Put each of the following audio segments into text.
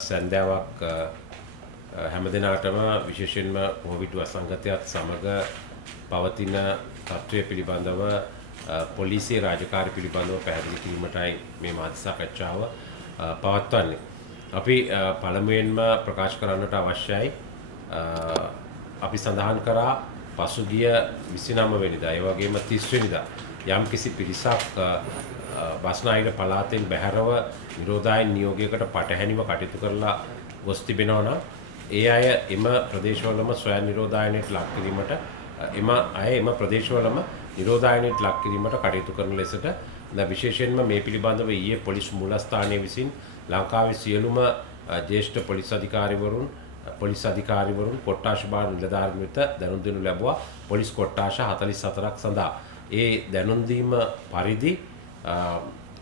සැන්දාවක් හැමදිනාටම විශේෂයෙන්ම කොවිඩ් වසංගතයත් සමග පවතින තත්ත්වය පිළිබඳව පොලිසිය රාජකාරී පිළිබඳව පැහැදිලි කිරීමටයි මේ මාධ්‍ය සාකච්ඡාව පවත්වන්නේ. අපි පළමුවෙන්ම ප්‍රකාශ කරන්නට අවශ්‍යයි අපි සඳහන් කරා පසුගිය 29 වෙනිදා ඒ වගේම 30 වෙනිදා යම්කිසි පිරිසක් බස්නාහිර පළාතෙන් බැහැරව නිරෝධායන නියෝගයකට පටහැනිව කටයුතු කරලා ගොස් තිබෙනවා නම් ඒ අය එම ප්‍රදේශවලම ස්වයං නිරෝධායනයට ලක් කිරීමට එම ප්‍රදේශවලම නිරෝධායනයට ලක් කිරීමට කටයුතු කරන ලෙසට දැන් විශේෂයෙන්ම මේ පිළිබඳව ඊයේ පොලිස් මූලස්ථානයේ විසින් ලංකාවේ සියලුම ජ්‍යෙෂ්ඨ පොලිස් අධිකාරිවරුන් කොට්ටාශ භාර නිලධාරීන් වෙත දැනුම් දෙනු ලැබුවා පොලිස් කොට්ටාශ 44ක් සඳහා ඒ දැනුම් දීම පරිදි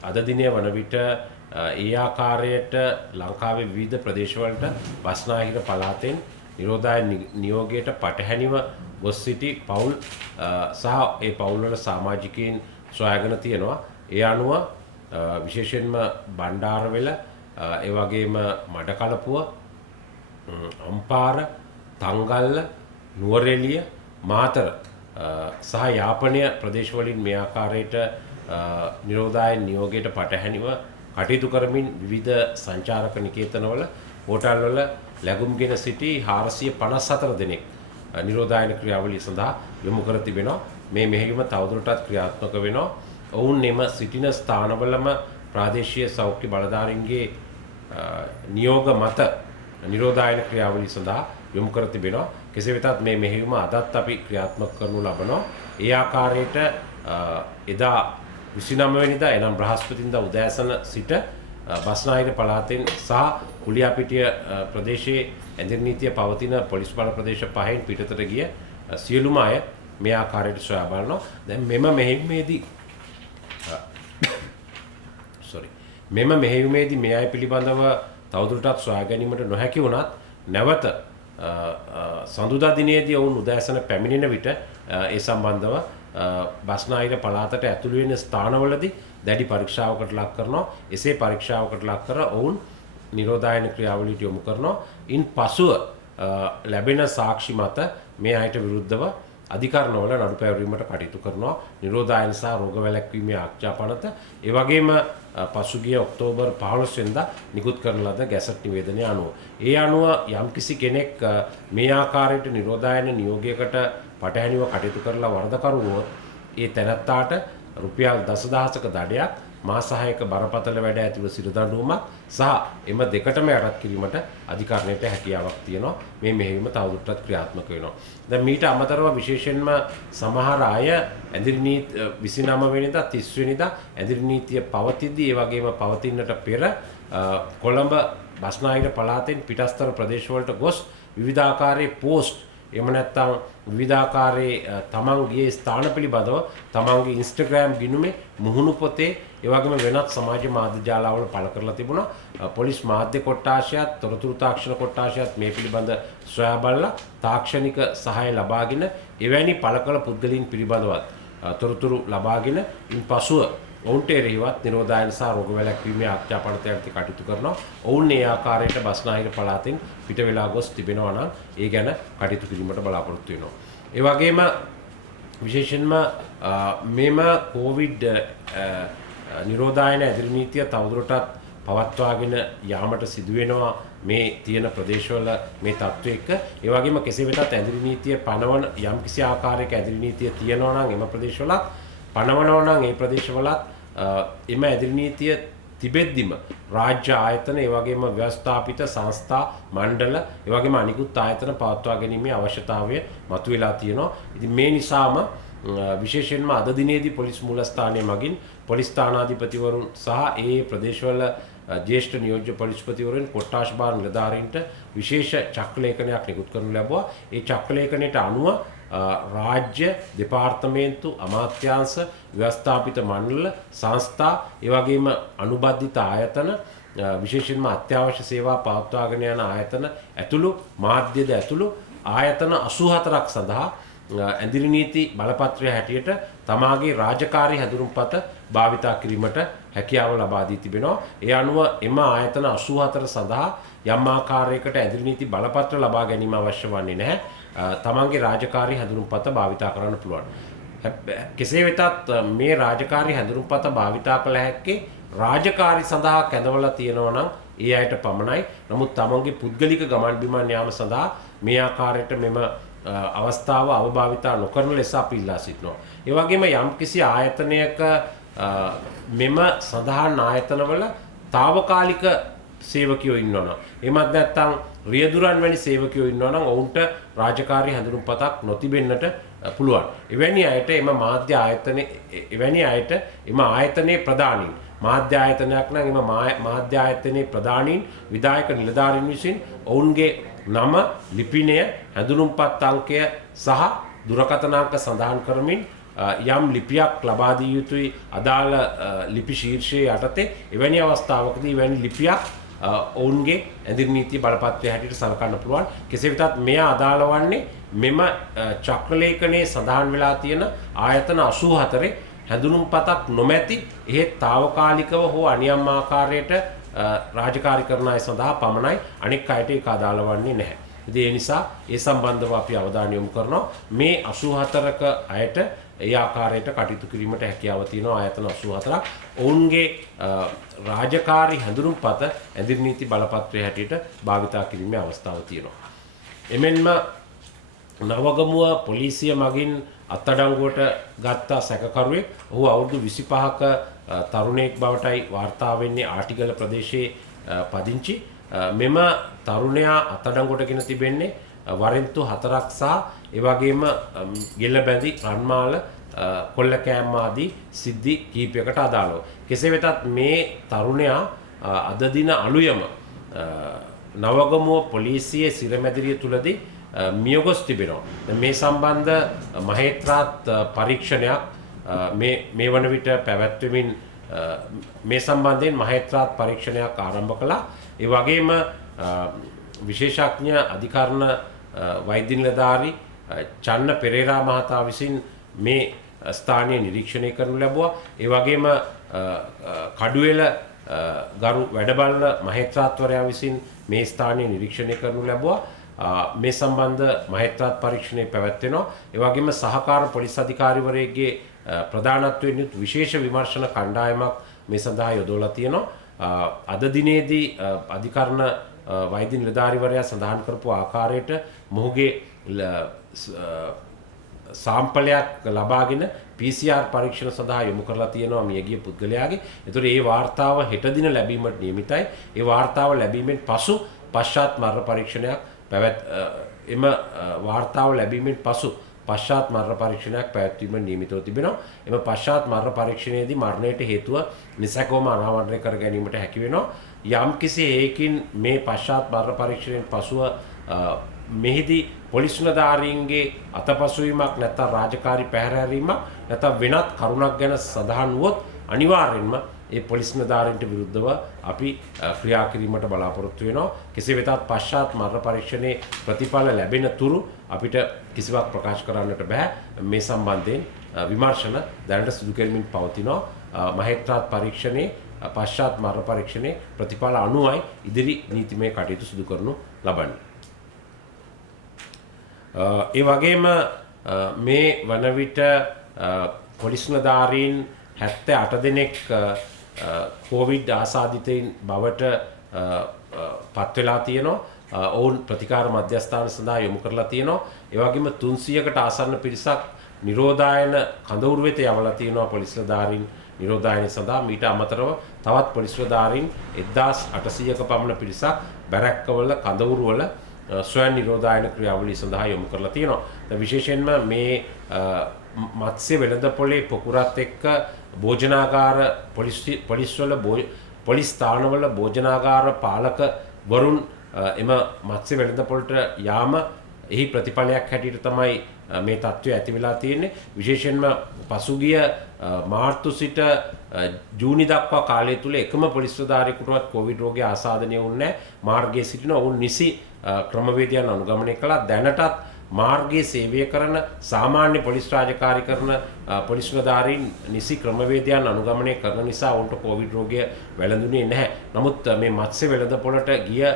අද දිනේ වන විට ඒ ආකාරයට ලංකාවේ විවිධ ප්‍රදේශවලට බස්නාහිර පළාතෙන් නිරෝධායන නියෝගයට පටහැනිව ගොස් සිටි පවුල් සහ ඒ පවුල්වල සමාජිකයින් සොයාගෙන තියෙනවා. ඒ අනුව විශේෂයෙන්ම බණ්ඩාරවෙල ඒ වගේම මඩකලපුව අම්පාර තංගල්ල නුවරඑළිය මාතර සහ යාපනය ප්‍රදේශවලින් මේ ආකාරයට නිරෝධායන නියෝගයට පටහැනිව කටයුතු කරමින් විවිධ සංචාරක නිකේතනවල හෝටල්වල ලැබුම්ගෙන සිටි 454 දෙනෙක් නිරෝධායන ක්‍රියාවලිය සඳහා යොමු කර තිබෙනවා. මේ මෙහෙයුම තවදුරටත් ක්‍රියාත්මක වෙනවා. ඔවුන් එම සිටින ස්ථානවලම ප්‍රාදේශීය සෞඛ්‍ය බලධාරීන්ගේ නියෝග මත නිරෝධායන ක්‍රියාවලිය සඳහා යොමු කර තිබෙනවා. කෙසේ වෙතත් මේ මෙහෙයුම අදත් අපි ක්‍රියාත්මක කරනු ලබනවා. ඒ ආකාරයට එදා 29 වෙනිදා එනම් බ්‍රහස්පතින්දා උදෑසන සිට බස්නාහිර පළාතෙන් සහ කුලියාපිටිය ප්‍රදේශයේ ඇඳිරිනීතිය පවතින පොලිස් බල ප්‍රදේශ පහෙන් පිටතට ගිය සියලුම අය මේ ආකාරයට සොයා බලනවා. දැන් මෙම මෙහෙයුමේදී මේ අය පිළිබඳව තවදුරටත් සොයා ගැනීමට නොහැකි වුණත් නැවත සඳුදා දිනේදී ඔවුන් උදෑසන පැමිණෙන විට ඒ සම්බන්ධව බස්නාහිර පළාතට ඇතුළු වෙන ස්ථානවලදී දැඩි පරීක්ෂාවකට ලක් කරනවා. එසේ පරීක්ෂාවකට ලක් කර ඔවුන් නිරෝධායන ක්‍රියාවලියට යොමු කරනවා. ඉන් පසුව ලැබෙන සාක්ෂි මත මේ අයට විරුද්ධව අධිකරණවල නඩු පැවරීමට කටයුතු කරනවා. නිරෝධායන සහ රෝග වැළැක්වීමේ ආඥා පනත ඒ වගේම පසුගිය ඔක්තෝබර් 15 වෙනිදා නිකුත් කරන ලද ගැසට් නිවේදනය අනුව ඒ අනුව යම්කිසි කෙනෙක් මේ ආකාරයට නිරෝධායන නියෝගයකට පටහැනිව කටයුතු කරලා වරදකරු වුවොත් ඒ තැනැත්තාට රුපියල් දසදහසක දඩයක් මාස 6ක බරපතල වැඩ ඇතුළු සිරදඬුවමක් සහ එම දෙකටම යටත් කිරීමට අධිකරණයට හැකියාවක් තියෙනවා. මේ මෙහෙයුම තවදුරටත් ක්‍රියාත්මක වෙනවා. දැන් මීට අමතරව විශේෂයෙන්ම සමහර අය ඇඳිරි නීති 29 වෙනිදා 30 වෙනිදා ඇඳිරි නීතිය පවතිද්දී ඒ වගේම පවතින්නට පෙර කොළඹ බස්නාහිර පළාතෙන් පිටස්තර ප්‍රදේශවලට ගොස් විවිධාකාරයේ පෝස්ට් එහෙම නැත්නම් විවිධාකාරයේ තමන් ගියේ ස්ථාන පිළිබඳව තමන්ගේ Instagram ගිණුමේ මුහුණු පොතේ ඒ වගේම වෙනත් සමාජ මාධ්‍ය ජාලවල පළ කරලා තිබුණා. පොලිස් මාධ්‍ය කොට්ටාශයත් තොරතුරු තාක්ෂණ කොට්ටාශයත් මේ පිළිබඳ සොයා බලලා තාක්ෂණික සහාය ලබාගෙන එවැනි පළ කළ පුද්ගලයන් පිළිබඳවත් තොරතුරු ලබාගෙන ඉන්පසුව ඔවුන්ට එරෙහිවත් නිරෝධායන සහ රෝග වැළැක්වීමේ ආඥා පනත යටතේ කටයුතු කරනවා. ඔවුන් මේ ආකාරයට බස්නාහිර පළාතෙන් පිට වෙලා ගොස් තිබෙනවා නම් ඒ ගැන කටයුතු කිරීමට බලාපොරොත්තු වෙනවා. ඒ වගේම විශේෂයෙන්ම මෙම කොවිඩ් නිරෝධායන ඇදිරි නීතිය තවදුරටත් පවත්වාගෙන යාමට සිදු වෙනවා මේ තියෙන ප්‍රදේශවල මේ තත්ත්වය එක්ක. ඒ වගේම කෙසේ වෙතත් ඇදිරි නීතිය පනවන යම්කිසි ආකාරයක ඇදිරි නීතිය තියෙනවා නම් එම ප්‍රදේශවලත් පනවනවා නම් ඒ ප්‍රදේශවලත් එම ඇදිරි නීතිය තිබෙද්දිම රාජ්‍ය ආයතන ඒ වගේම ව්‍යවස්ථාපිත සංස්ථා මණ්ඩල ඒ වගේම අනිකුත් ආයතන පවත්වා ගැනීමේ අවශ්‍යතාවය මතුවලා තියෙනවා. ඉතින් මේ නිසාම විශේෂයෙන්ම අද දිනේදී පොලිස් මූලස්ථානයේ මගින් පොලිස් ස්ථානාධිපතිවරුන් සහ ඒ ප්‍රදේශවල ජ්‍යෙෂ්ඨ නියෝජ්‍ය පොලිස්පතිවරුන් කොට්ටාශ භාර නිලධාරීන්ට විශේෂ චක්‍රලේඛනයක් නිකුත් කරනු ලැබුවා. ඒ චක්‍රලේඛනයට අනුව රාජ්‍ය දෙපාර්තමේන්තු අමාත්‍යාංශ ව්‍යවස්ථාපිත මණ්ඩල සංස්ථා ඒ වගේම අනුබද්ධිත ආයතන විශේෂයෙන්ම අත්‍යවශ්‍ය සේවා පවත්වාගෙන යන ආයතන ඇතුළු මාධ්‍යද ඇතුළු ආයතන 84ක් සඳහා ඇඳිරි නීති බලපත්‍රය හැටියට තමාගේ රාජකාරී හැඳුනුම්පත භාවිතා කිරීමට හැකියාව ලබා දී තිබෙනවා. ඒ අනුව එම ආයතන 84 සඳහා යම් ආකාරයකට ඇඳිරි නීති බලපත්‍ර ලබා ගැනීම අවශ්‍ය වන්නේ නැහැ. තමන්ගේ රාජකාරී හැඳුනුම්පත භාවිතා කරන්න පුළුවන්. කෙසේ වෙතත් මේ රාජකාරී හැඳුනුම්පත භාවිතා කළ හැක්කේ රාජකාරී සඳහා කැඳවලා තියෙනවා නම් ඒ අයට පමණයි. නමුත් තමන්ගේ පුද්ගලික ගමන් බිමන් යාම සඳහා මේ ආකාරයට මෙම අවස්ථාව අවභාවිතා නොකරන ලෙස අපි ඉල්ලා සිටිනවා. ඒ වගේම යම්කිසි ආයතනයක මෙම සඳහන් ආයතනවල తాවකාලික සේවකයෝ ඉන්නවනම් එමත් නැත්නම් රියදුරන් වැනි සේවකයෝ ඉන්නවනම් ඔවුන්ට රාජකාරී හැඳුනුම්පතක් නොතිබෙන්නට පුළුවන්. එවැනි අයට එම මාධ්‍ය ආයතනයේ ප්‍රධානීන් මාධ්‍ය ආයතනයක් නම් එම මාධ්‍ය ආයතනයේ ප්‍රධානීන් විධායක නිලධාරීන් විසින් ඔවුන්ගේ නම, ලිපිනය, හැඳුනුම්පත් අංකය සහ දුරකථන අංක සඳහන් කරමින් යම් ලිපියක් ලබා දිය යුතුයි අදාළ ලිපි ශීර්ෂයේ යටතේ. එවැනි අවස්ථාවකදී එවැනි ලිපියක් ඔවුන්ගේ ඇඳිරි නීතිය බලපත්‍රය හැටියට සලකන්න පුළුවන්. කෙසේ වෙතත් මෙය අදාළ වන්නේ මෙම චක්‍රලේඛනයේ සඳහන් වෙලා තියෙන ආයතන 84 හැඳුනුම්පතක් නොමැති එහෙත් తాවකාලිකව හෝ අනියම් ආකාරයට රාජකාරී කරන අය සඳහා පමණයි. අනෙක් අයට ඒක අදාළ වන්නේ නැහැ. ඉතින් ඒ නිසා ඒ සම්බන්ධව අපි අවධානය යොමු කරනවා. මේ 84ක අයට ඒ ආකාරයට කටයුතු කිරීමට හැකියාව තියෙනවා. ආයතන 84ක් ඔවුන්ගේ රාජකාරී හැඳුනුම්පත ඇඳිරි නීති බලපත්‍රය හැටියට භාවිතා කිරීමේ අවස්ථාව තියෙනවා. එමෙන්ම නවගමුව පොලිසිය මගින් අත්අඩංගුවට ගත්ත සැකකරුවෙක් ඔහු අවුරුදු 25ක තරුණයෙක් බවටයි වාර්තා වෙන්නේ ආටිගල ප්‍රදේශයේ පදිංචි. මෙම තරුණයා අත්අඩංගුවටගෙන තිබෙන්නේ වරෙන්තු 4ක් සහ ඒ වගේම ගෙල්ලබැඳි, රන්මාල, කොල්ලකෑම් ආදී සිද්ධි කිහිපයකට අදාළව. කෙසේ වෙතත් මේ තරුණයා අද දින අලුයම නවගමුව පොලිසියේ සිරමැදිරිය තුලදී මියගොස් තිබෙනවා. මේ සම්බන්ධ මහේත්‍රාත් පරීක්ෂණයක් මේ වන විට පැවැත්වෙමින් මේ සම්බන්ධයෙන් මහේත්‍රාත් පරීක්ෂණයක් ආරම්භ කළා. ඒ වගේම විශේෂඥ අධිකරණ වෛද්‍ය නිලධාරී චන්න පෙරේරා මහතා විසින් මේ ස්ථානය නිරීක්ෂණය කරනු ලැබුවා. ඒ වගේම කඩුවෙල ගරු වැඩබලන මහේත්‍රාත්වරයා විසින් මේ ස්ථානය නිරීක්ෂණය කරනු ලැබුවා. මේ සම්බන්ධ මහේත්‍රාත් පරීක්ෂණය පැවැත්වෙනවා. ඒ වගේම සහකාර පොලිස් අධිකාරිවරයෙක්ගේ ප්‍රධානත්වයෙන් යුත් විශේෂ විමර්ශන කණ්ඩායමක් මේ සඳහා යොදවලා තියෙනවා. අද දිනේදී අධිකරණ වෛද්‍ය නිලධාරිවරයා සඳහන් කරපු ආකාරයට මොහුගේ සාම්පලයක් ලබාගෙන PCR පරීක්ෂණ සඳහා යොමු කරලා තියෙනවා මියගිය පුද්ගලයාගේ. ඒතර ඒ වාර්තාව හෙට දින ලැබීමට නියමිතයි. ඒ වාර්තාව ලැබීමෙන් පසු පශ්චාත් මරණ පරීක්ෂණයක් එම වාර්තාව ලැබීමෙන් පසු පශ්චාත් මරණ පරීක්ෂණයක් පැවැත්වීමට නියමිතව තිබෙනවා. එම පශ්චාත් මරණ පරීක්ෂණයේදී මරණයට හේතුව නිසැකවම අනාවරණය කර ගැනීමට හැකි වෙනවා. යම්කිසි හේකින් මේ පශ්චාත් මරණ පරීක්ෂණයෙන් පසුව මෙහිදී පොලිස් නිලධාරීන්ගේ අතපසුවීමක් නැත්නම් රාජකාරී පැහැරවීමක් නැත්නම් වෙනත් කරුණක් ගැන සඳහන් වුවොත් අනිවාර්යෙන්ම ඒ පොලිස් නිලධාරීන්ට විරුද්ධව අපි ක්‍රියා කිරීමට බලාපොරොත්තු වෙනවා. කෙසේ වෙතත් පශ්චාත් මරණ පරීක්ෂණයේ ප්‍රතිඵල ලැබෙන තුරු අපිට කිසිවක් ප්‍රකාශ කරන්නට බෑ. මේ සම්බන්ධයෙන් විමර්ශන දැනට සිදු කරමින් පවතිනවා. මහේත්‍රාත් පරීක්ෂණයේ පශ්චාත් මරණ පරීක්ෂණයේ ප්‍රතිඵල අනුවයි ඉදිරි නීතිමය කටයුතු සිදු කරනු ලබන්නේ. ඒ වගේම මේ වන විට පොලිස් නිලධාරීන් 78 දෙනෙක් කොවිඩ් ආසාදිතයින් බවට පත් වෙලා තියෙනවා. ඔවුන් ප්‍රතිකාර මධ්‍යස්ථාන සඳහා යොමු කරලා තියෙනවා. ඒ වගේම 300කට ආසන්න පිරිසක් නිරෝධායන කඳවුරු වෙත යවලා තියෙනවා පොලිස් නිලධාරීන් නිරෝධායන සඳහා. මීට අමතරව තවත් පොලිස් නිලධාරීන් 1800ක පමණ පිරිසක් බැරැක්කවල කඳවුරුවල ස්වයං නිරෝධායන ක්‍රියාවලිය සඳහා යොමු කරලා තියෙනවා. විශේෂයෙන්ම මේ මත්ස්‍ය වෙළඳපොලේ පොකුරත් එක්ක භෝජනාගාර පොලිස් ස්ථානවල භෝජනාගාර පාලක වරුන් එම මත්ස්‍ය වෙළඳපොළට යාම එහි ප්‍රතිඵලයක් හැටියට තමයි මේ තත්ත්වය ඇති වෙලා තියෙන්නේ. විශේෂයෙන්ම පසුගිය මාර්තු සිට ජූනි දක්වා කාලය තුල එකම පොලිස් නිලධාරියෙකුටවත් කොවිඩ් රෝගය ආසාදනය වුණේ නැහැ. මාර්ගයේ සිටින ඔවුන් නිසි ක්‍රමවේදයන් අනුගමනය කළා. දැනටත් මාර්ගයේ සේවය කරන සාමාන්‍ය පොලිස් රාජකාරී කරන පොලිස් නිලධාරීන් නිසි ක්‍රමවේදයන් අනුගමනය කරන නිසා ඔවුන්ට කොවිඩ් රෝගය වැළඳුනේ නැහැ. නමුත් මේ මත්ස්‍ය වෙළඳපොළට ගිය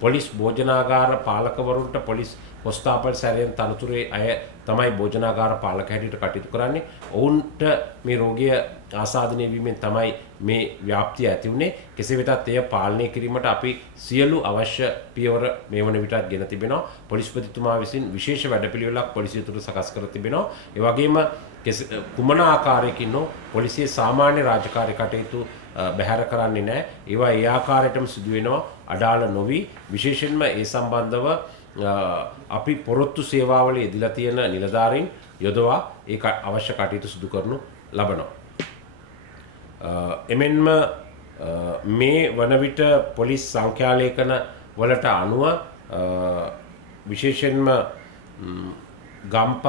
පොලිස් භෝජනාගාර පාලකවරුන්ට පොලිස් කොස්තාපල් සැරයෙන් තනතුරේ අය තමයි භෝජනාගාර පාලක හැටියට කටයුතු කරන්නේ. ඔවුන්ට මේ රෝගය ආසාදනය වීමෙන් තමයි මේ ව්‍යාප්තිය ඇති වුනේ. කෙසේ වෙතත් එය පාලනය කිරීමට අපි සියලු අවශ්‍ය පියවර මේ වන විටත් ගෙන තිබෙනවා. පොලිස්පතිතුමා විසින් විශේෂ වැඩපිළිවෙලක් පොලිසිය තුළ සකස් කර තිබෙනවා. ඒ වගේම කුමන ආකාරයකින් පොලිසියේ සාමාන්‍ය රාජකාරී කටයුතු බැහැර කරන්නේ නැහැ. ඒවා ඒ ආකාරයටම සිදු වෙනවා. අඩාල නොවි විශේෂයෙන්ම ඒ සම්බන්ධව අපි පොරොත්තු සේවාවල යෙදලා තියෙන නිලධාරීන් යොදවා ඒ අවශ්‍ය කටයුතු සිදු කරනු ලබනවා. එමෙන්ම මේ වන විට පොලිස් සංඛ්‍යාලේඛන වලට අනුව විශේෂයෙන්ම ගම්පහ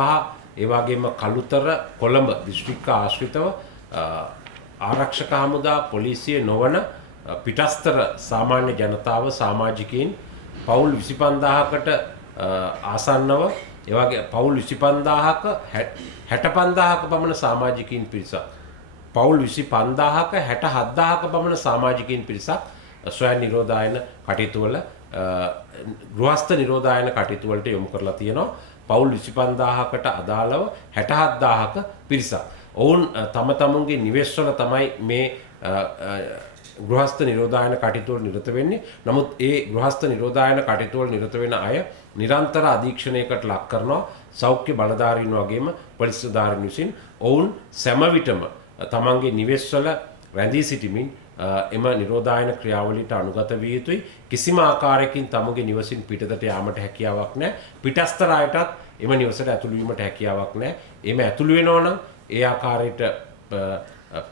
ඒ වගේම කළුතර කොළඹ දිස්ත්‍රික්ක ආශ්‍රිතව ආරක්ෂක හමුදා පොලිසිය නොවන පිටස්තර සාමාන්‍ය ජනතාව සමාජිකයින් පවුල් 25000කට ආසන්නව ඒ වගේ පවුල් 25000ක 65000ක පමණ සමාජිකයින් පිරිසක් පවුල් 25000ක 67000ක පමණ සමාජිකයින් පිරිසක් ස්වයං නිරෝධායන කටයුතු වල ගෘහස්ත නිරෝධායන කටයුතු වලට යොමු කරලා තියෙනවා. පවුල් 25000කට අදාළව 67000ක පිරිසක්. ඔවුන් තම තමුන්ගේ නිවෙස්වල තමයි මේ ගෘහස්ත නිරෝධායන කටයුතු වල නිරත වෙන්නේ. නමුත් ඒ ගෘහස්ත නිරෝධායන කටයුතු වල නිරත වෙන අය නිරන්තර අධීක්ෂණයකට ලක් කරනවා සෞඛ්‍ය බලධාරීන් වගේම පොලිස් නිලධාරීන් විසින්. ඔවුන් සෑම විටම තමන්ගේ නිවෙස්වල රැඳී සිටමින් එම නිරෝධායන ක්‍රියාවලියට අනුගත විය යුතුයි. කිසිම ආකාරයකින් තමුගේ නිවසින් පිටතට යාමට හැකියාවක් නැහැ. පිටස්තර අයටත් එම නිවසට ඇතුළු වීමට හැකියාවක් නැහැ. එමෙ ඇතුළු වෙනවා නම් ඒ ආකාරයට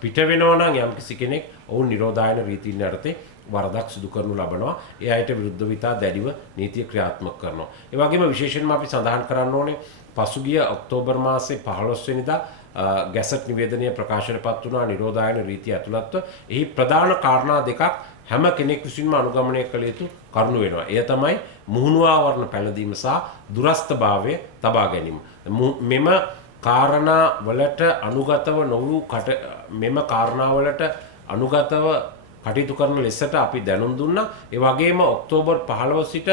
පිට වෙනවා නම් යම්කිසි කෙනෙක් ඔවුන් නිරෝධායන රීතීන් යටතේ වරදක් සිදු කරනු ලබනවා. ඒ අයට විරුද්ධව ඉතා දැඩිව නීතිය ක්‍රියාත්මක කරනවා. ඒ වගේම විශේෂයෙන්ම අපි සඳහන් කරන්න ඕනේ පසුගිය ඔක්තෝබර් මාසයේ 15 වෙනිදා ගැසට් නිවේදනය ප්‍රකාශනපත් වුණා නිරෝධායන රීතිය ඇතුළත්ව. එහි ප්‍රධාන කාරණා දෙකක් හැම කෙනෙක් විසින්ම අනුගමනය කළ යුතු කරුණු වෙනවා. එය තමයි මුහුණු ආවරණ පැළඳීම සහ දුරස්ථභාවය තබා ගැනීම. මෙම කාරණා වලට අනුගතව නොවූ මෙම කාරණා වලට අනුගතව කටයුතු කරන ලෙසට අපි දැනුම් දුන්නා. ඒ වගේම ඔක්තෝබර් 15 සිට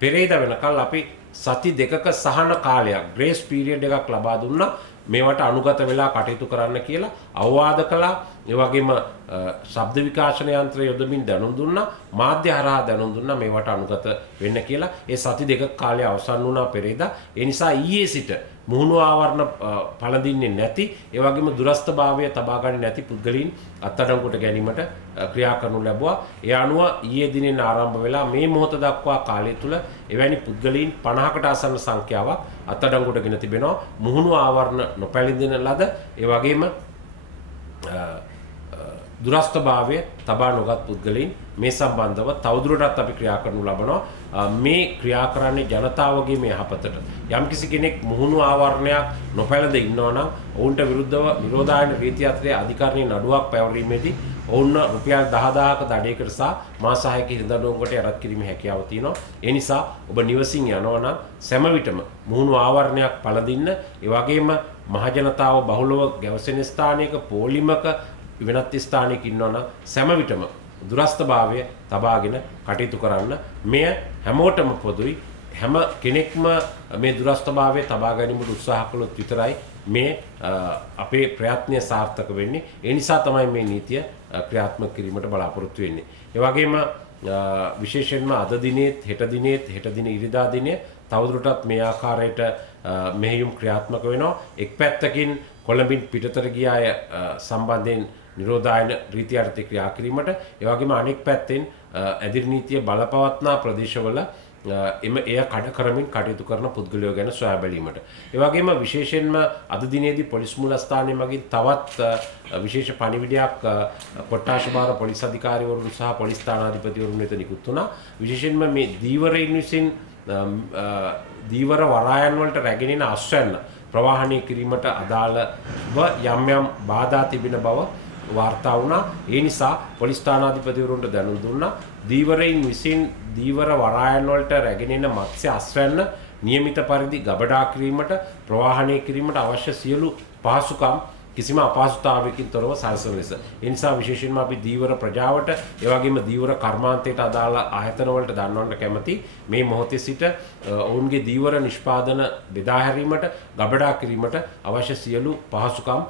පෙරේද වෙනකල් අපි සති දෙකක සහන කාලයක් ග්‍රේස් පීරියඩ් එකක් ලබා දුන්නා. මේවට අනුගත වෙලා කටයුතු කරන්න කියලා අවවාද කළා. ඒ වගේම ශබ්ද විකාශන යන්ත්‍රය යොදමින් දැනුම් දුන්නා. මාධ්‍ය හරහා දැනුම් දුන්නා මේවට අනුගත වෙන්න කියලා. ඒ සති දෙක කාලය අවසන් වුණා පෙරේදා. ඒ නිසා ඊයේ සිට මුහුණු ආවරණ පළඳින්නේ නැති, ඒ වගේම දුරස්ථභාවය තබා ගන්නේ නැති පුද්ගලයන් අත්අඩංගුවට ගැනීමට ක්‍රියා කරනු ලැබුවා. ඒ අනුව ඊයේ දිනෙන් ආරම්භ වෙලා මේ මොහොත දක්වා කාලය තුල එවැනි පුද්ගලයන් 50කට ආසන්න සංඛ්‍යාවක් අත්අඩංගුවට ගෙන තිබෙනවා. මුහුණු ආවරණ නොපැළඳින ලද, ඒ වගේම දුරස්ථභාවය තබා නොගත් පුද්ගලයන් මේ සම්බන්ධව තවදුරටත් අපි ක්‍රියා කරනු ලබනවා. මේ ක්‍රියා කරන්නේ ජනතාවගේ මේ යහපතට. යම්කිසි කෙනෙක් මුහුණු ආවරණයක් නොපැළඳ ඉන්නවා නම් ඔවුන්ට විරුද්ධව නිරෝධායන රීතිය අතරේ අධිකරණයේ නඩුවක් පැවරීමේදී ඔවුන් රුපියල් 10000ක දඩයකට සහ මාස 6ක හිඳඩුවකට යටත් කිරීමේ හැකියාව තියෙනවා. ඒ නිසා ඔබ නිවසින් යනවා නම් සෑම විටම මුහුණු ආවරණයක් පළඳින්න. ඒ වගේම මහජනතාව බහුලව ගැවසෙන ස්ථානයක පොලිමක වෙනත් ස්ථානයක ඉන්නවා නම් සෑම විටම දුරස්ථභාවය තබාගෙන කටයුතු කරන්න. මෙය හැමෝටම පොදුයි. හැම කෙනෙක්ම මේ දුරස්ථභාවය තබා ගැනීමට උත්සාහ කළොත් විතරයි මේ අපේ ප්‍රයත්නය සාර්ථක වෙන්නේ. ඒ නිසා තමයි මේ නීතිය ක්‍රියාත්මක කිරීමට බලාපොරොත්තු වෙන්නේ. ඒ වගේම විශේෂයෙන්ම අද දිනේත් හෙට දිනේත් හෙට දින ඉරිදා දිනේ තවදුරටත් මේ ආකාරයට මෙහෙයුම් ක්‍රියාත්මක වෙනවා. එක් පැත්තකින් කොළඹින් පිටතට ගිය අය සම්බන්ධයෙන් නිරෝධායන රීතිය යටතේ ක්‍රියා කිරීමට, ඒ වගේම අනෙක් පැත්තෙන් ඇදිරි නීතිය බලපවත්නා ප්‍රදේශවල එය කඩ කරමින් කටයුතු කරන පුද්ගලයෝ ගැන සොයා බැලීමට. ඒ වගේම විශේෂයෙන්ම අද දිනේදී පොලිස් මූලස්ථානයේ මගින් තවත් විශේෂ පණිවිඩයක් කොට්ටාශ භාර පොලිස් අධිකාරිවරුන් සහ පොලිස් ස්ථානාධිපතිවරුන් වෙත නිකුත් වුණා. විශේෂයෙන්ම මේ දීවරයින් විසින් දීවර වරායන් වලට රැගෙන එන අස්වැන්න ප්‍රවාහනය කිරීමට අදාළව යම් යම් බාධා තිබෙන බව වාර්තා වුණා. ඒ නිසා පොලිස් ස්ථානාධිපතිවරුන්ට දැනුම් දුන්නා. දීවරයින් විසින් දීවර වරායන් වලට රැගෙන එන මත්ස්‍ය අස්වැන්න නියමිත පරිදි ගබඩා කිරීමට ප්‍රවාහනය කිරීමට අවශ්‍ය සියලු පහසුකම් කිසිම අපහසුතාවයකින් තොරව සැලසෙන ලෙස. ඒ නිසා විශේෂයෙන්ම අපි දීවර ප්‍රජාවට ඒ වගේම දීවර කර්මාන්තයට අදාළ ආයතන වලට දන්වන්න කැමති මේ මොහොතේ සිට ඔවුන්ගේ දීවර නිෂ්පාදන බෙදා හැරීමට ගබඩා කිරීමට අවශ්‍ය සියලු පහසුකම්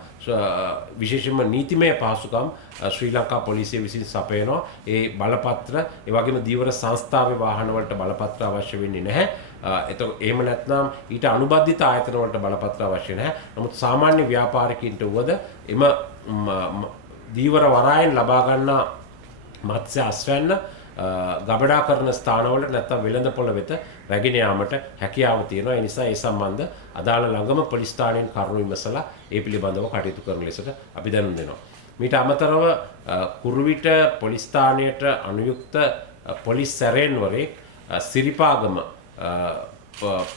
විශේෂයෙන්ම නීතිමය පහසුකම් ශ්‍රී ලංකා පොලිසිය විසින් සපයනවා. ඒ බලපත්‍ර ඒ වගේම දීවර සංස්ථාවේ වාහන වලට බලපත්‍ර අවශ්‍ය වෙන්නේ නැහැ. එතකොට එහෙම නැත්නම් ඊට අනුබද්ධිත ආයතන වලට බලපත්‍ර අවශ්‍ය නැහැ. නමුත් සාමාන්‍ය ව්‍යාපාරිකයින්ට වුවද එම දීවර වරායෙන් ලබා ගන්නා මත්ස්‍ය අස්වැන්න ගබඩා කරන ස්ථානවලට නැත්නම් වෙළඳපොළ වෙත රැගෙන යාමට හැකියාව තියෙනවා. ඒ නිසා ඒ සම්බන්ධ අදාළ ළඟම පොලිස් ස්ථානයෙන් කරුණු විමසලා ඒ පිළිබඳව කටයුතු කරන ලෙසට අපි දැනුම් දෙනවා. මීට අමතරව කුරුවිට පොලිස් ස්ථානයට අනුයුක්ත පොලිස් සැරෙන්වරයෙක් සිරිපාගම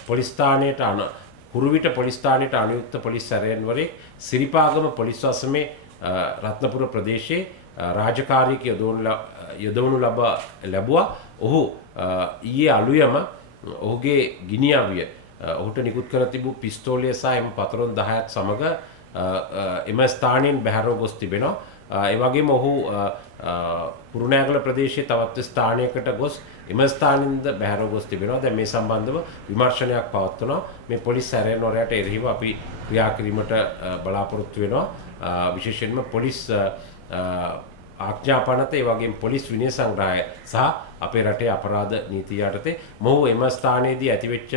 පොලිස් ස්ථානයට කුරුවිට පොලිස් ස්ථානයට අනුයුක්ත පොලිස් සැරයන්වරයෙක් සිරිපාගම පොලිස් වසමේ රත්නපුර ප්‍රදේශයේ රාජකාරියක යොදවනු ලැබුවා. ඔහු ඊයේ අලුයම ඔහුගේ ගිනිඅවිය ඔහුට නිකුත් කර තිබූ පිස්තෝලය සහ එම පතරොන් 10ක් සමග එම ස්ථානයෙන් බැහැරව ගොස් තිබෙනවා. ඒ වගේම ඔහු කුරුණෑගල ප්‍රදේශයේ තවත් ස්ථානයකට ගොස් එම ස්ථානින්ද බැහැරව ගොස් තිබෙනවා. දැන් මේ සම්බන්ධව විමර්ශනයක් පවත්වනවා. මේ පොලිස් සැරයන්වරයාට එරෙහිව අපි ක්‍රියා කිරීමට බලාපොරොත්තු වෙනවා. විශේෂයෙන්ම පොලිස් ආඥාපනත ඒ වගේම පොලිස් විනය සංග්‍රහය සහ අපේ රටේ අපරාධ නීතිය යටතේ මොහු එම ස්ථානයේදී ඇතිවෙච්ච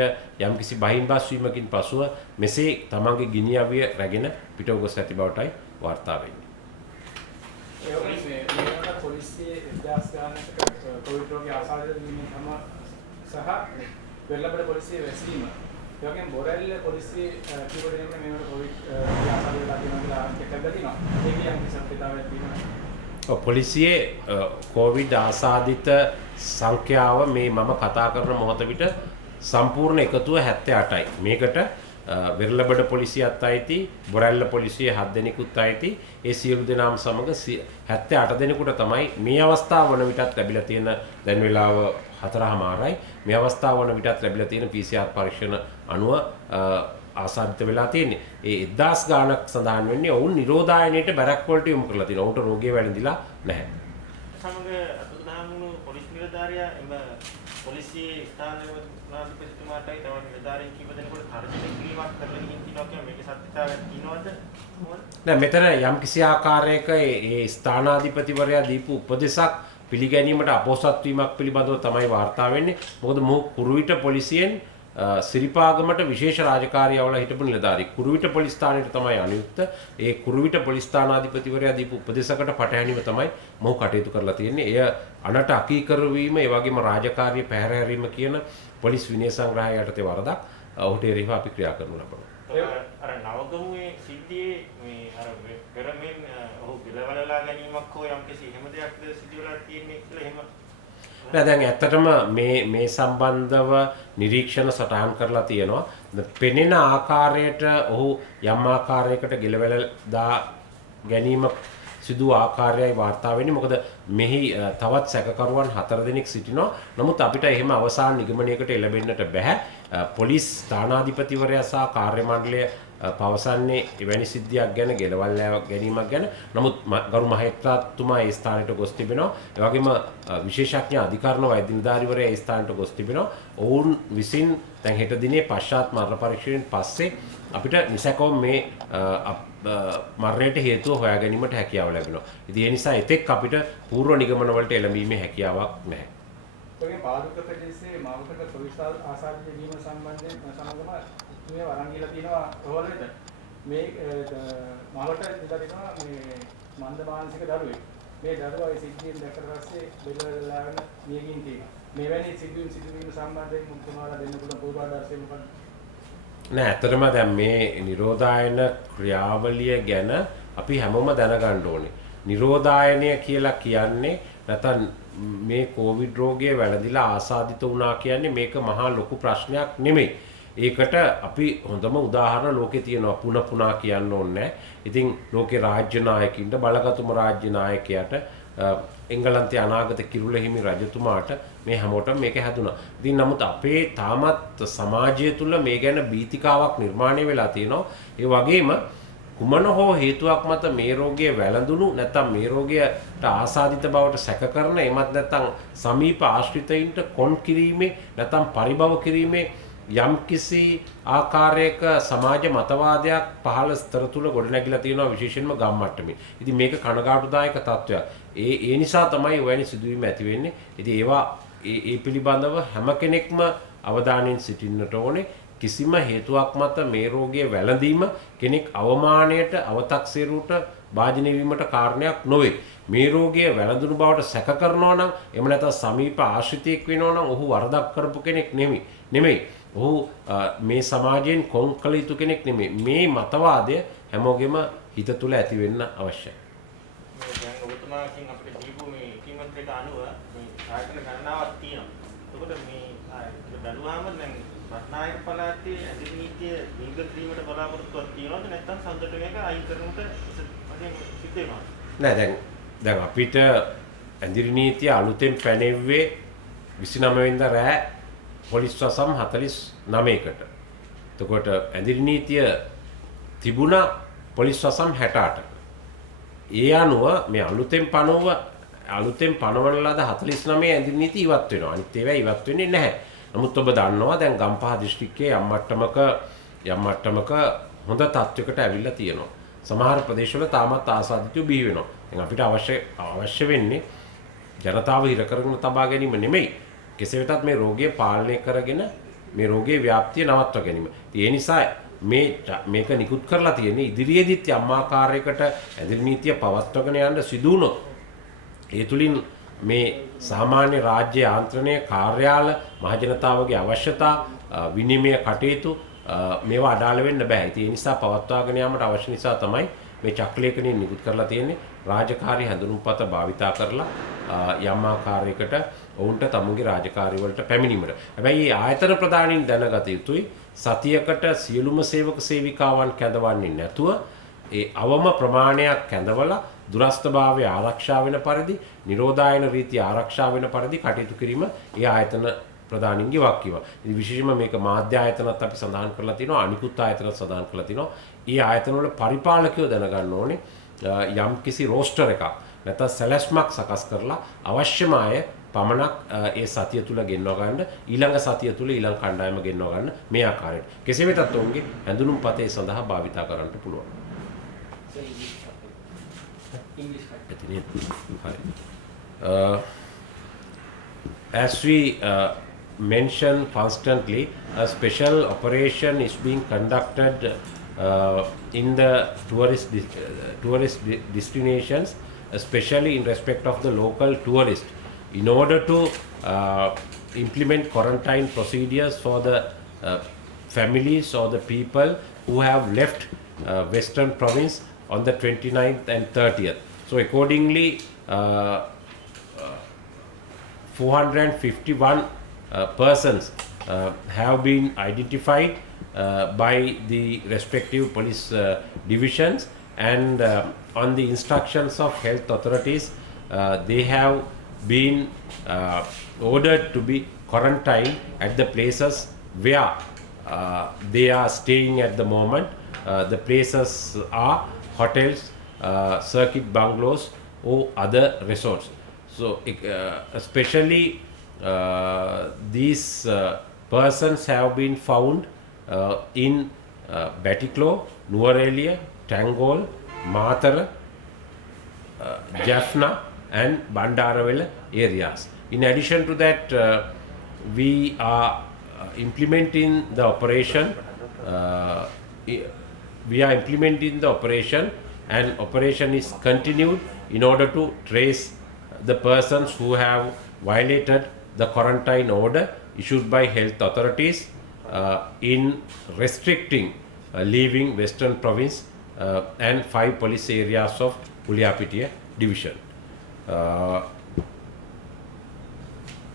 යම්කිසි බහින්බස් වීමකින් පසුව මෙසේ තමන්ගේ ගිනිඅවිය රැගෙන පිටව ගොස් ඇති බවටයි වාර්තා වෙන්නේ. පොලිසියේ 1000 ගානකට කොවිඩ් රෝගී ආසාදිත වීමේ තම සහ වෙල්ලබඩ පොලිසියේ වැසීම. ඒ වගේම බොරැල්ල පොලිසියේ කීප දෙනෙක් මේවට කොවිඩ් ආසාදිත වෙලා තියෙනවා කියලා එකක් දිනවා. ඒකේ යම් කිසි සත්‍යතාවයක් තියෙනවා. පොලිසියේ කොවිඩ් ආසාදිත සංඛ්‍යාව මේ මම කතා කරන මොහොත විට සම්පූර්ණ එකතුව 78යි. මේකට වෙරළබඩ පොලිසියත් අයිති, බොරැල්ල පොලිසිය 7 දෙනෙකුත් අයිති. ඒ සියලු දෙනාම සමග 78 දෙනෙකුට තමයි මේ අවස්ථාව වන විටත් ලැබිලා තියෙන දැන් වෙලාව 4:00මාරයි. මේ අවස්ථාව වන විටත් ලැබිලා තියෙන PCR පරීක්ෂණ අනුව ආසාදිත වෙලා තියෙන්නේ. ඒ 1000 ගාණක් සඳහන් වෙන්නේ ඔවුන් නිරෝධායනයේට බැරක් වලට යොමු කරලා තියෙනවා. ඔවුන්ට රෝගය වැළඳිලා නැහැ. සමග අතුරුදහන් වුණු පොලිස් නිලධාරියා එම පොලිසියේ ස්ථානයේ නායකතුමාටයි තවත් නිලධාරීන් කීප දෙනෙකුට තර්ජනය කිරීමක් කරලා ගිහින් තිනවා කියන්නේ මේකේ සත්‍යතාවයක් තියෙනවද? නෑ මෙතන යම් කිසි ආකාරයක ඒ ස්ථානාධිපතිවරයා දීපු උපදේශක් පිළිගැනීමට අපොහසත් වීමක් පිළිබඳව තමයි වාර්තා වෙන්නේ. මොකද මොහු කුරුවිට පොලිසියෙන් සිරිපාගමට විශේෂ රාජකාරිය අවල හිටපු නිලධාරී කුරුවිට පොලිස් ස්ථානයට තමයි අනුයුක්ත. ඒ කුරුවිට පොලිස් ස්ථානාධිපතිවරයා දීපු උපදේශකට පටහැනිව තමයි මොහු කටයුතු කරලා තියෙන්නේ. එය අනට අකීකරු වීම, ඒ වගේම රාජකාරිය පැහැර හැරීම කියන පොලිස් විනය සංග්‍රහය යටතේ වරදක් ඔහුට එරෙහිව අපි ක්‍රියා කරනු ලබනවා. අර නවගමුවේ සිද්ධියේ මේ අර පෙරමෙන් ඔහු පිළවලලා ගැනීමක් හෝ යම්කිසි එහෙම දෙයක්ද සිදු වෙලා තියෙන්නේ කියලා එහෙම දැන් ඇත්තටම මේ සම්බන්ධව නිරීක්ෂණ සටහන් කරලා තියෙනවා. පෙනෙන ආකාරයට ඔහු යම් ආකාරයකට ගෙලවලා ගැනීම සිදු ආකාරයයි වාර්තා වෙන්නේ. මොකද මෙහි තවත් සැකකරුවන් 4 දෙනෙක් සිටිනවා. නමුත් අපිට එහෙම අවසාන නිගමනයකට එළඹෙන්නට බෑ. පොලිස් ස්ථානාධිපතිවරයා සහ කාර්ය මණ්ඩලය පවසන්නේ එවැනි සිද්ධියක් ගැන, ගෙලවල් ගැනීමක් ගැන. නමුත් ගරු මහේත්‍රාත්තුමා ඒ ස්ථානයට ගොස් තිබෙනවා. ඒ වගේම විශේෂඥ අධිකරණ වෛද්‍ය නිලධාරීවරයා ඒ ස්ථානයට ගොස් තිබෙනවා. ඔවුන් විසින් දැන් හෙට දිනේ පශ්චාත් මරණ පරීක්ෂණයෙන් පස්සේ අපිට නිසැකව මේ මරණයට හේතුව හොයා ගැනීමට හැකියාව ලැබෙනවා. ඉතින් ඒ නිසා එතෙක් අපිට පූර්ව නිගමන වලට එළඹීමේ හැකියාවක් නැහැ. ඔයගේ පාදුක ප්‍රදේශයේ මාවතක පොලිස් ආසාදිත වීම සම්බන්ධයෙන් සමගම මේ වරන් ගිහලා තියෙනවා රෝහලට. මේ මාවට ඉඳලා තියෙනවා මේ මන්ද මානසික දරුවෙක්. මේ දරුවා ඒ සිද්ධියෙන් දැක්කට පස්සේ බෙල්ලලාගෙන මියගින් තියෙනවා. මෙවැනි සිදුවීම් සම්බන්ධයෙන් මුතුමාලා දෙන්න පුළුවන් පූර්වාදර්ශය මොකක්ද? නෑ ඇත්තටම දැන් මේ නිරෝධායන ක්‍රියාවලිය ගැන අපි හැමෝම දැනගන්න ඕනේ. නිරෝධායනය කියලා කියන්නේ නැත්නම් මේ කොවිඩ් රෝගය වැළඳිලා ආසාදිත වුණා කියන්නේ මේක මහා ලොකු ප්‍රශ්නයක් නෙමෙයි. ඒකට අපි හොඳම උදාහරණ ලෝකේ තියෙනවා. පුනා කියන්න ඕනේ. ඉතින් ලෝකේ රාජ්‍ය නායකින්ට බලගතුම රාජ්‍ය නායකයාට එංගලන්තයේ අනාගත කිරුළ හිමි රජතුමාට මේ හැමෝටම මේක හැදුනා. ඉතින් නමුත් අපේ තාමත් සමාජය තුළ මේ ගැන බීතිකාවක් නිර්මාණය වෙලා තියෙනවා. ඒ වගේම කුමන හෝ හේතුවක් මත මේ රෝගය වැළඳුණු නැත්නම් මේ රෝගයට ආසාදිත බවට සැක කරන එමත් නැත්නම් සමීප ආශ්‍රිතයින්ට කොන් කිරීමේ නැත්නම් පරිභව කිරීමේ යම්කිසි ආකාරයක සමාජ මතවාදයක් පහළ ස්තර තුල ගොඩනැගිලා තියෙනවා විශේෂයෙන්ම ගම් මට්ටමේ. ඉතින් මේක කනගාටුදායක තත්ත්වයක්. ඒ නිසා තමයි ඔයනි සිදුවීම ඇති වෙන්නේ. ඉතින් ඒවා ඒ පිළිබඳව හැම කෙනෙක්ම අවධානයෙන් සිටින්නට ඕනේ. කිසිම හේතුවක් මත මේ රෝගය වැළඳීම කෙනෙක් අවමානයට අව탁සීරුවට භාජනය වීමට කාරණයක් නොවේ. මේ රෝගය වැළඳුණු බවට සැක කරනවා නම් එහෙම නැත්නම් සමීප ආශ්‍රිතයෙක් වෙනවා නම් ඔහු වරදක් කරපු කෙනෙක් නෙමෙයි. ඔහු මේ සමාජයෙන් කොන් කළ යුතු කෙනෙක් නෙමෙයි. මේ මතවාදය හැමෝගෙම හිත තුළ ඇති වෙන්න අවශ්‍යයි. දැන් ඔබතුමාකින් අපිට දීපු මේ කීමන්ත්‍රයට අනුව මේ ආයතන ගණනාවක් තියෙනවා. එතකොට මේ බැලුවාම දැන් රත්නායක පළාතේ ඇඳිරි නීතිය දීර්ඝ කිරීමට බලාපොරොත්තුවක් තියෙනවද නැත්නම් සම්දට මේක අයින් කරනකොට වශයෙන් සිද්ධ වෙනවද? නෑ දැන් අපිට ඇඳිරි නීතිය අලුතෙන් පැනෙව්වේ 29 වෙනිදා රෑ පොලිස් වසම් 49කට. එතකොට ඇඳිරි නීතිය තිබුණා පොලිස් වසම් 68ක. ඒ අනුව මේ අලුතෙන් පනවන ලද 49 ඇඳිරි නීති ඉවත් වෙනවා. අනිත් ඒවා ඉවත් වෙන්නේ නැහැ. නමුත් ඔබ දන්නවා දැන් ගම්පහ දිස්ත්‍රික්කයේ යම් මට්ටමක හොඳ තත්වයකට ඇවිල්ලා තියෙනවා. සමහර ප්‍රදේශවල තාමත් ආසාදිතයෝ බිහි වෙනවා. දැන් අපිට අවශ්‍ය වෙන්නේ ජනතාව හිර කරගෙන තබා ගැනීම නෙමෙයි. කෙසේ වෙතත් මේ රෝගය පාලනය කරගෙන මේ රෝගයේ ව්‍යාප්තිය නවත්වා ගැනීම. ඒ නිසා මේක නිකුත් කරලා තියෙන්නේ ඉදිරියේදීත් යම් ආකාරයකට ඇඳිරි නීතිය පවත්වාගෙන යන්න සිදු වුණොත් ඒ තුලින් මේ සාමාන්‍ය රාජ්‍ය යාන්ත්‍රණය කාර්යාල මහජනතාවගේ අවශ්‍යතා විනිමය කටයුතු මේවා අඩාල වෙන්න බෑ. ඉතින් ඒ නිසා පවත්වාගෙන යාමට අවශ්‍ය නිසා තමයි මේ චක්‍රලේඛනය නිකුත් කරලා තියෙන්නේ. රාජකාරී හැඳුනුම්පත භාවිතා කරලා යම් ආකාරයකට ඔවුන්ට තමුන්ගේ රාජකාරී වලට පැමිණීමට. හැබැයි මේ ආයතන ප්‍රධානීන් දැනගත යුතුයි සතියකට සියලුම සේවක සේවිකාවන් කැඳවන්නේ නැතුව ඒ අවම ප්‍රමාණයක් කැඳවලා දුරස්ථභාවය ආරක්ෂා වෙන පරිදි නිරෝධායන රීතිය ආරක්ෂා වෙන පරිදි කටයුතු කිරීම ඒ ආයතන ප්‍රධානීන්ගේ වගකීම. ඉතින් විශේෂයෙන්ම මේක මාධ්‍ය ආයතනත් අපි සඳහන් කරලා තිනවා අනිකුත් ආයතනත් සඳහන් කරලා තිනවා. ඊ ආයතන වල පරිපාලකයෝ දැනගන්න ඕනේ යම් කිසි රෝස්ටර් එකක් නැත්නම් සැලැස්මක් සකස් කරලා අවශ්‍යම අය පමණක් ඒ සතිය තුල ගෙන්ව ගන්න ඊළඟ සතිය තුල ඊළඟ කණ්ඩායම ගෙන්ව ගන්න මේ ආකාරයට. කෙසේ වෙතත් ඔවුන්ගේ හැඳුනුම් පතේ සඳහා භාවිතා කරන්න පුළුවන්. As we mention constantly, a special operation is being conducted in the tourist destinations, especially in respect of the local tourists, in order to implement quarantine procedures for the families or the people who have left Western Province on the 29th and 30th. So accordingly, 451 persons have been identified by the respective police divisions, and on the instructions of health authorities, they have been ordered to be quarantined at the places where they are staying at the moment. The places are hotels, circuit bungalows or other resorts. So especially these persons have been found in Batticaloa, Nuwara, Tangol, Mathara, Jaffna and Bandarawala areas. In addition to that, we are implementing the operation. And operation is continued in order to trace the persons who have violated the quarantine order issued by health authorities in restricting leaving Western Province and 5 police areas of Puliyapitiya division.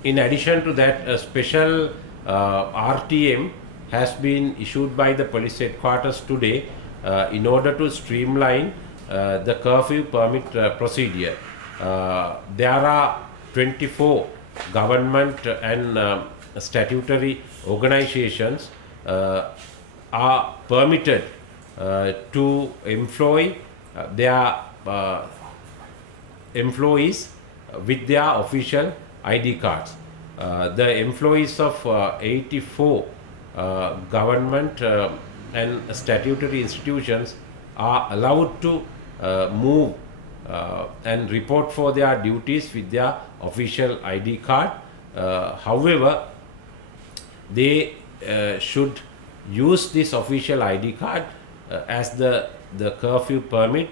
In addition to that, a special RTM has been issued by the police headquarters today in order to streamline the curfew permit procedure. there are 24 government and statutory organizations are permitted to employ their employees with their official ID cards. The employees of 84 government and statutory institutions are allowed to move and report for their duties with their official ID card. However, they should use this official ID card as the curfew permit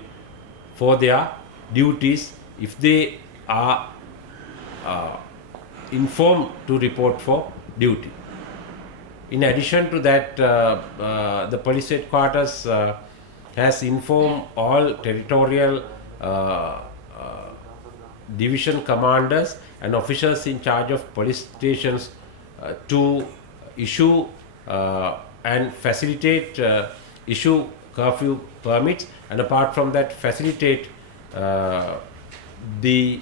for their duties if they are informed to report for duty. In addition to that, the police headquarters has informed all territorial division commanders and officers in charge of police stations to issue and facilitate issue curfew permits, and apart from that facilitate their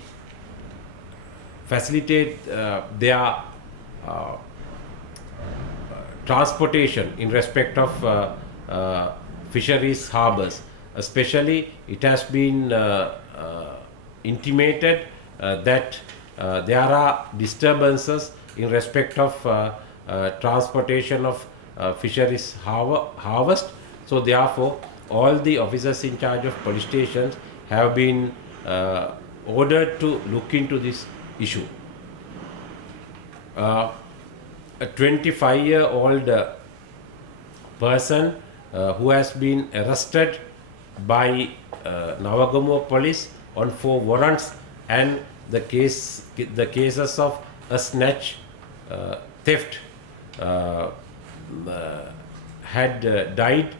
transportation in respect of fisheries harbors. Especially, it has been intimated that there are disturbances in respect of transportation of fisheries harvest. So therefore, all the officers in charge of police stations have been ordered to look into this issue. A 25-year-old person who has been arrested by Nawagamuwa police on 4 warrants and the cases of a snatch, theft, had died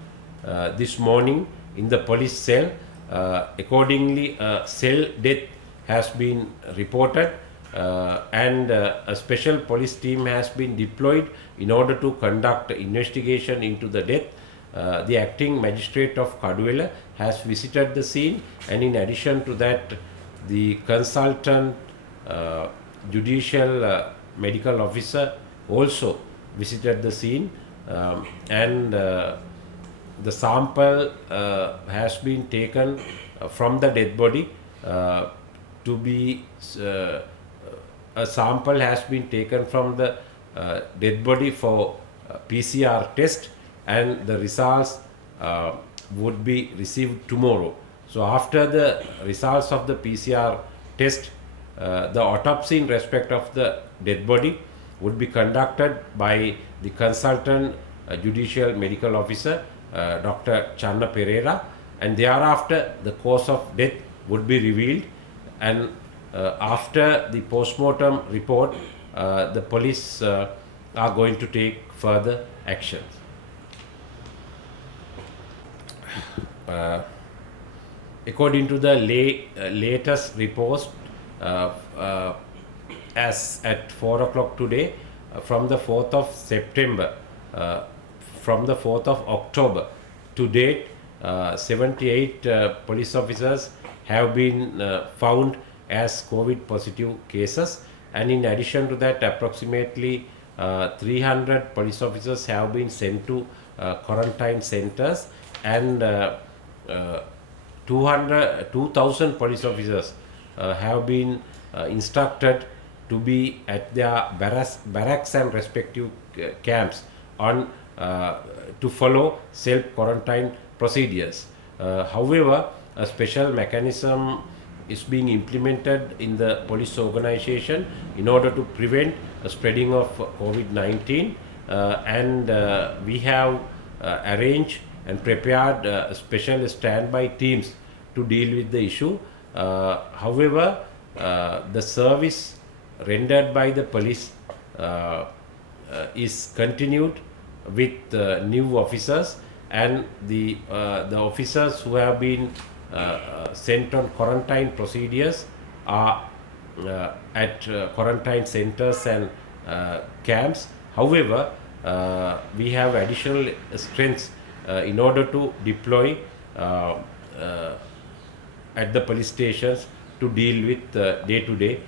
this morning in the police cell. Accordingly, a cell death has been reported, and a special police team has been deployed in order to conduct investigation into the death. The acting magistrate of Kaduwela has visited the scene, and in addition to that, the consultant judicial medical officer also visited the scene, and the sample has been taken from the dead body to be a sample has been taken from the dead body for PCR test, and the results would be received tomorrow. So after the results of the PCR test, the autopsy in respect of the dead body would be conducted by the consultant judicial medical officer, Dr. Channa Pereira, and thereafter the cause of death would be revealed, and after the post-mortem report, the police are going to take further actions. According to the latest reports, as at 4 o'clock today, from the 4th of September, from the 4th of October to date, 78 police officers have been found as COVID positive cases, and in addition to that, approximately 300 police officers have been sent to quarantine centers, and 2,000 police officers have been instructed to be at their barracks and respective camps on to follow self-quarantine procedures. However, a special mechanism is being implemented in the police organization in order to prevent the spreading of COVID-19, and we have arranged and prepared special standby teams to deal with the issue. However, the service rendered by the police is continued with new officers, and the officers who have been sent on quarantine procedures are at quarantine centers and camps. However, we have additional strengths in order to deploy at the police stations to deal with day-to-day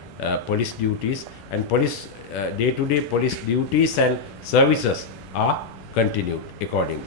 police duties, and day-to-day police duties and services are continued accordingly.